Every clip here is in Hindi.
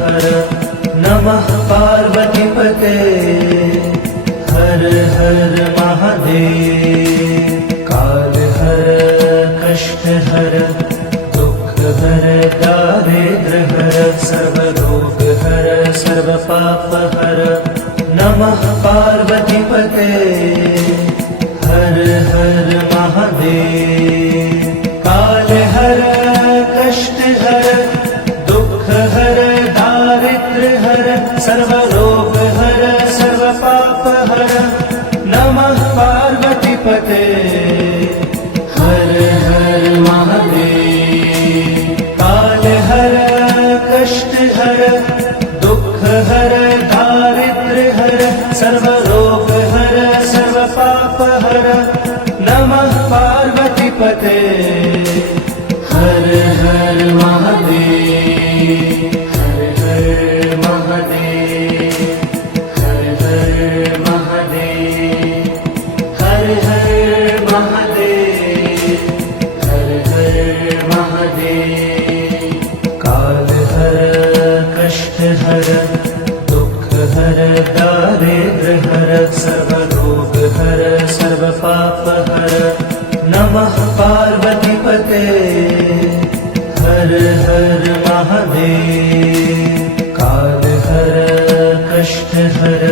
हर नमः पार्वतीपते हर हर महादेव। काल हर कष्ट हर दुख हर दारिद्र हर सर्व रोग हर सर्व पाप हर नमः पार्वतीपते हर हर महादेव। काल हर कष्ट हर दुख हर दारिद्र हर सर्व रोग हर सर्व पाप हर नमः पार्वतीपते हर हर महादेव। काल हर कष्ट हर दुख हर दारिद्र हर सर्व रोग हर सर्व पाप हर नमः पार्वतीपते हर हर महादेव। हर हर महादेव हर हर महादेव हर हर महादेव हर हर महादेव। काल हर कष्ट हर दुख हर दारिद्र हर सर्व रोग हर सर्व पाप हर नमः पार्वतीपते हर हर महादेव। काल हर कष्ट हर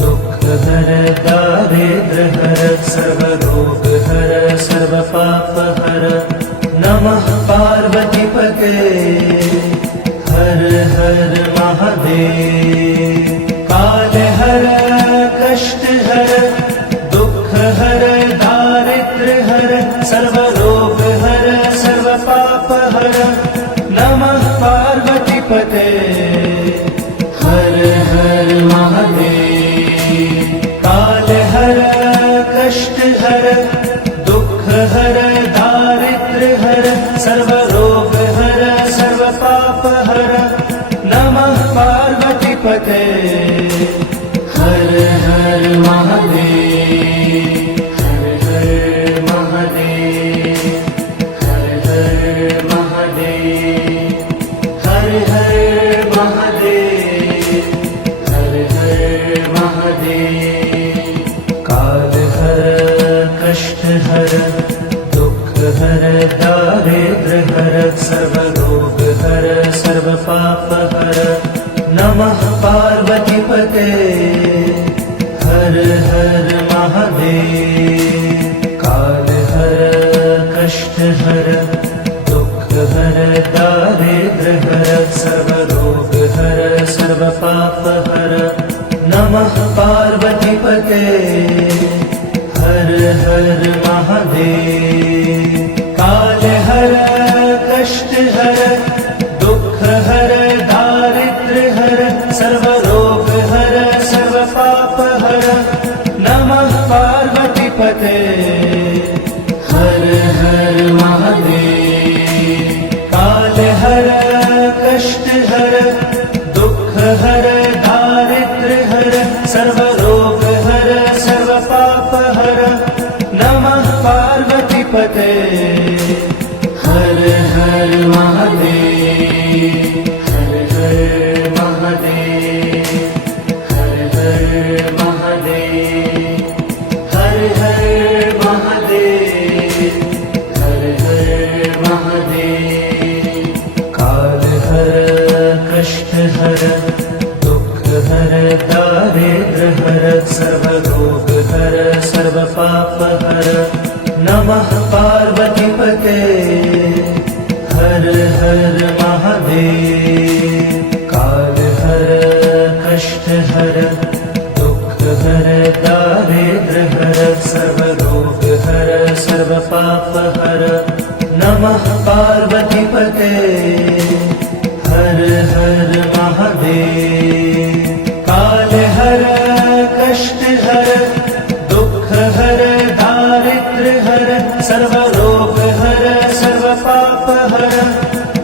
दुख हर दारिद्र हर सर्व रोग हर सर्व पाप हर नमः पार्वतीपते हर हर महादेव। काल हर कष्ट हर दुख हर दारिद्र हर सर्व रोग हर सर्व पाप हर नमः पार्वतीपते हर हर महादेव। काल हर कष्ट हर दुख हर दारिद्र हर सर्व रोग हर सर्व पाप हर नमः पार्वतीपते हर हर महादेव। हर हर महादेव हर हर महादेव हर हर महादेव हर हर महादेव। काल हर कष्ट हर दुख हर दारिद्र हर सर्व रोग हर सर्व पाप हर नमः पार्वतीपते हर हर महादेव। काल हर कष्ट हर दुख हर दारिद्र हर सर्व रोग हर सर्व पाप हर नमः पार्वतीपते हर हर महादेव। काल हर कष्ट हर दुख हर दारिद्र हर सर्व रोग हर सर्व पाप हर नमः पार्वतीपते हर हर महादेव। काल हर कष्ट हर दुख हर दारिद्र हर सर्व रोग हर सर्व पाप हर नमः पार्वतीपते हर हर महादेव। हर हर महादेव हर हर महादेव हर हर महादेव हर हर महादेव। काल हर कष्ट हर दुख हर दारिद्र हर सर्व रोग हर सर्व पाप हर नमः पार्वतीपते हर हर महादेव। काल हर कष्ट हर दुख हर दारिद्र हर सर्व रोग हर सर्व पाप हर नमः पार्वतीपते हर हर महादेव। काल हर कष्ट हर दुख हर दारिद्र हर सर्व रोग हर सर्व पाप हर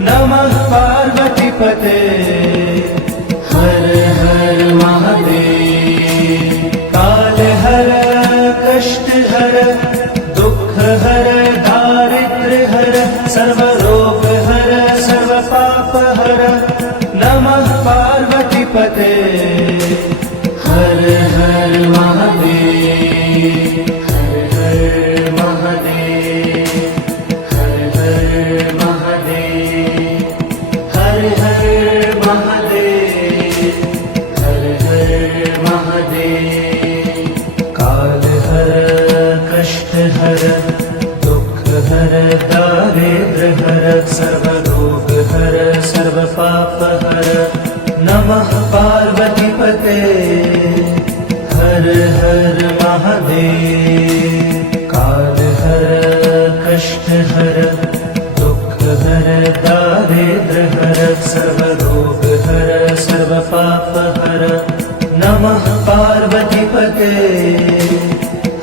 नमः पार्वतीपते हर हर महादेव। काल हर कष्ट हर दुख हर दारिद्र हर सर्व रोग हर सर्व पाप हर नमः पते हर हर महादेव हर हर महादेव हर हर महादेव हर हर महादेव हर हर महादेव काल हर कष्ट हर दुख हर दारिद्र हर सर्व रोग हर सर्व पाप हर नमः पार्वती पते हर हर महादेव काल हर कष्ट हर दुख हर दारिद्र हर सर्व रोग हर सर्व पाप हर नमः पार्वती पते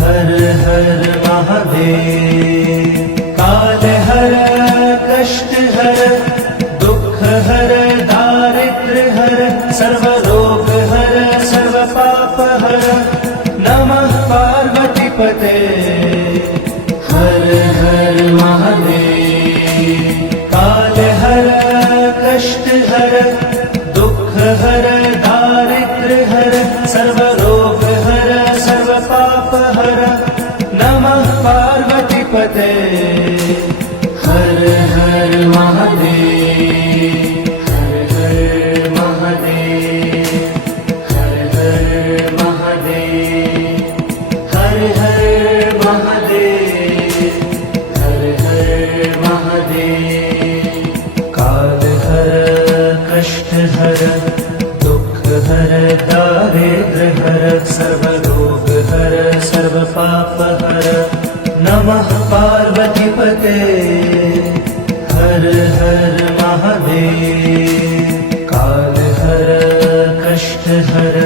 हर हर महादेव काल हर कष्ट हर दुख हर दारिद्र हर सर्व रोग हर सर्व पाप हर नमः पार्वती पते हर हर महादेव काल हर कष्ट हर दुख हर दारिद्र हर सर्व रोग हर सर्व पाप हर नमः पार्वती पते हर हर महादेव हर हर महादेव हर हर महादेव हर हर महादेव हर हर महादेव काल हर कष्ट हर दुख हर दारिद्र हर सर्व रोग हर सर्व पाप हर नमः पार्वती पते हर हर महादेव काल हर कष्ट हर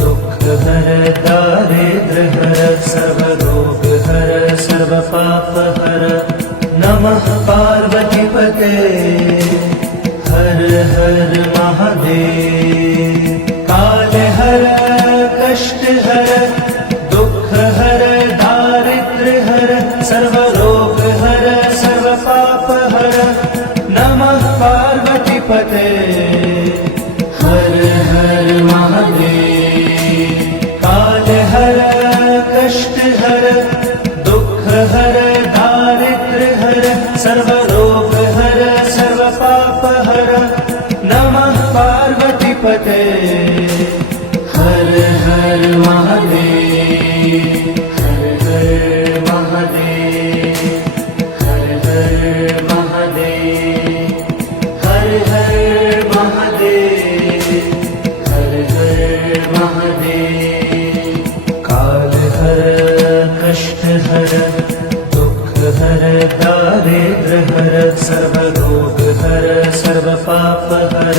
दुख हर दारिद्र हर सर्व रोग हर सर्व पाप हर नमः पार्वती पते हर हर महादेव काल हर कष्ट हर दुख हर दारिद्र हर सर्व रोग हर सर्व पाप हर नमः पार्वती पते हर हर महादेव काल हर कष्ट हर दुख हर दारिद्र हर सर्व रोग हर सर्व पाप हर नमः पार्वती पते हर हर महादेव हर हर महादेव हर हर महादेव हर हर महादेव हर हर महादेव काल हर कष्ट हर दुख हर दारिद्र हर सर्व रोग हर सर्व पाप हर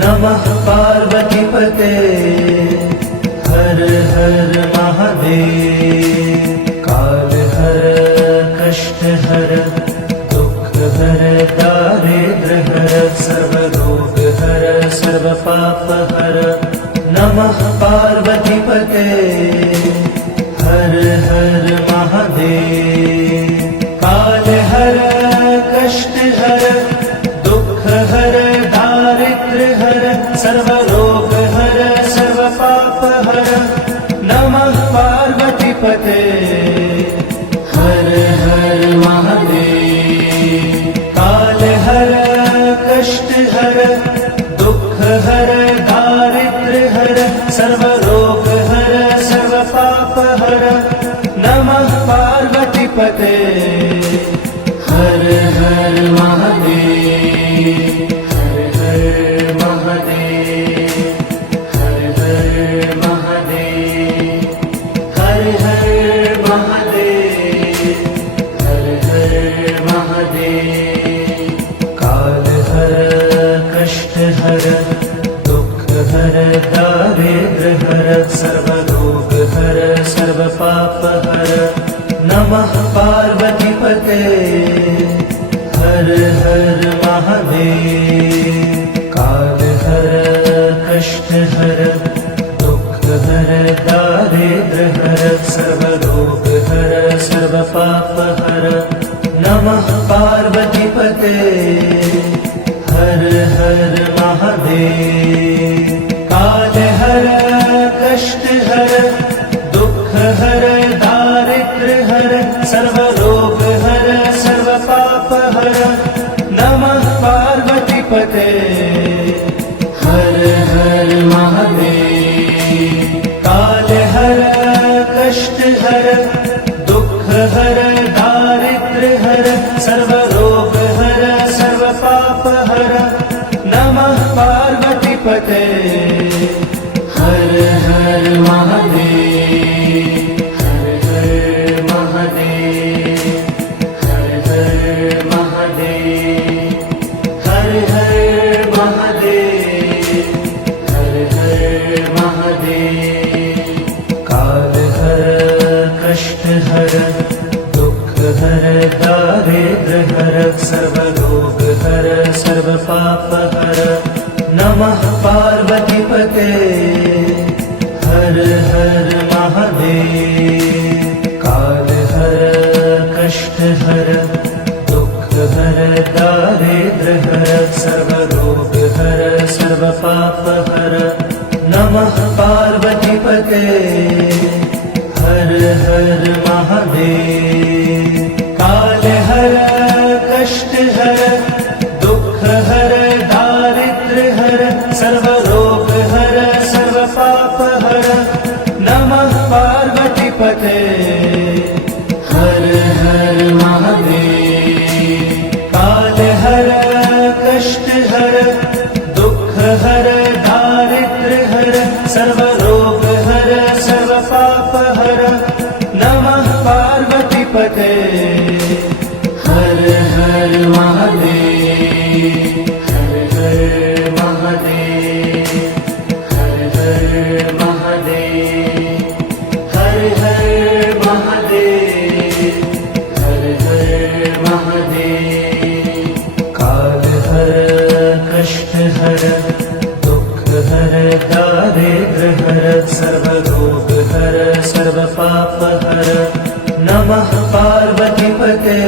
नमः पार्वती पते हर हर महादेव काल हर कष्ट हर दुख हर दारिद्र हर सर्व रोग हर सर्व पाप हर नमः पार्वती पते हर हर महादेव काल हर कष्ट हर दुख हर दारिद्र हर सर्व रोग हर सर्व पाप हर नमः पार्वती पते हर हर महादेव काल हर कष्ट हर दुख हर दारिद्र हर सर्व रोग हर सर्व पाप हर नमः पार्वती पते हर हर महादेव हर हर महादेव हर हर महादेव हर हर महादेव हर हर महादेव काल हर कष्ट हर दुख हर दारिद्र हर सर्व रोग हर सर्व पाप हर नमः पार्वती पते हर हर महादेव काल हर कष्ट हर दुख हर दारिद्र हर सर्व रोग हर सर्व पाप हर नमः पार्वती पते हर हर महादेव। पार्वतीपते हर हर महादेव हर हर महादेव हर हर महादेव हर हर महादेव हर हर महादेव काल हर कष्ट हर दुख हर दारिद्र हर सर्व रोग हर सर्व पाप हर नमः पार्वतीपते हर हर महादेव काल हर कष्ट हर दुख हर दारिद्र हर सर्व रोग हर सर्व पाप हर नमः पार्वतीपते हर हर महादेव काल हर कष्ट हर दुख हर दारिद्र हर सर्व रोग हर सर्व पाप हर नमः पार्वतीपते हर हर महादेव काल हर कष्ट हर दुख हर दारिद्र हर सर्व रोग हर सर्व पाप हर नमः पार्वतीपते हर हर महादेव हर हर महादेव हर हर महादेव हर हर महादेव हर हर महादेव काल हर कष्ट हर दुख हर दारिद्र हर सर्व रोग हर सर्व पाप हर नमः पार्वतीपते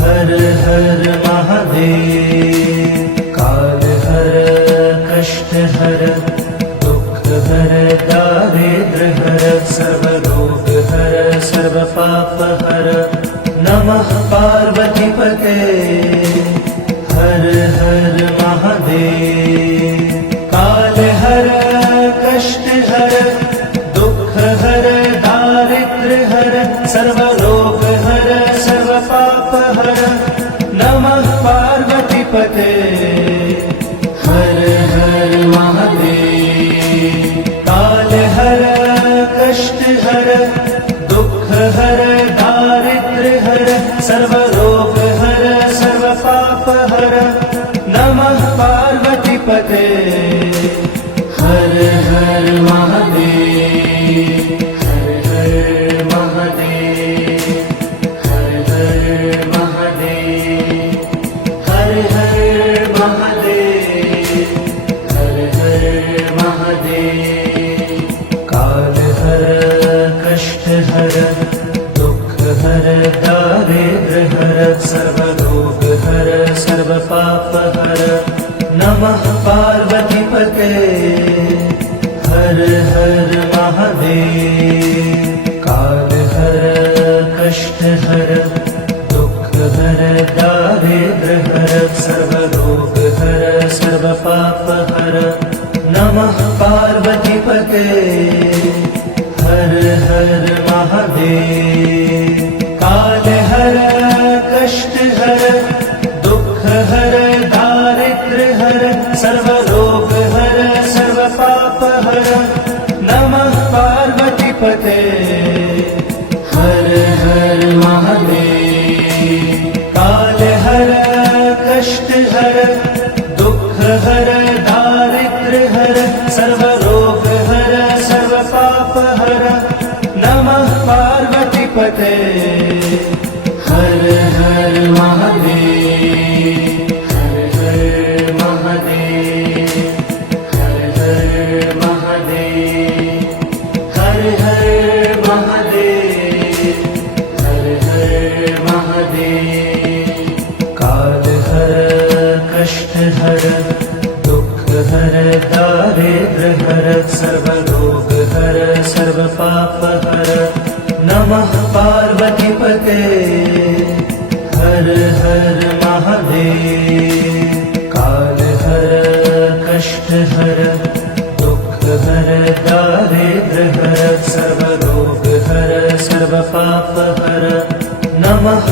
हर हर महादेव काल हर कष्ट हर दुख हर दारिद्र हर सर्व रोग हर सर्व पाप हर नमः पार्वतीपते हर हर महादेव काल हर कष्ट हर दुख हर दारिद्र हर सर्व रोग हर सर्व पाप हर नमः पार्वतीपते हर हर महादेव काल हर कष्ट हर दुख हर दारिद्र हर सर्व रोग हर सर्व पाप हर नमः पार्वतीपते हर हर महादेव हर हर महादेव हर हर महादेव हर हर महादेव हर हर महादेव काल हर कष्ट हर दुख हर दारिद्र हर सर्व रोग हर सर्व पाप हर नमः पार्वतीपते हर हर महादेव काल हर कष्ट हर दुख हर दारिद्र हर सर्व रोग हर सर्व पाप हर नमः पार्वतीपते हर हर महादेव काल हर कष्ट हर दुख हर दारिद्र हर सर्व रोग हर सर्व पाप हर नमः पार्वतीपते हर हर महादेव काल हर कष्ट हर दुख हर दारिद्र हर सर्व रोग हर सर्व पाप हर नमः पार्वतीपते हर हर महादेव हर हर महादेव हर हर महादेव हर हर महादेव हर हर महादेव काल हर कष्ट हर दुख हर दारिद्र हर सर्व रोग हर सर्व पाप हर नमः पार्वतीपते हर हर महादेव काल हर कष्ट हर दुख हर दारिद्र हर सर्व रोग हर सर्व पाप हर नमः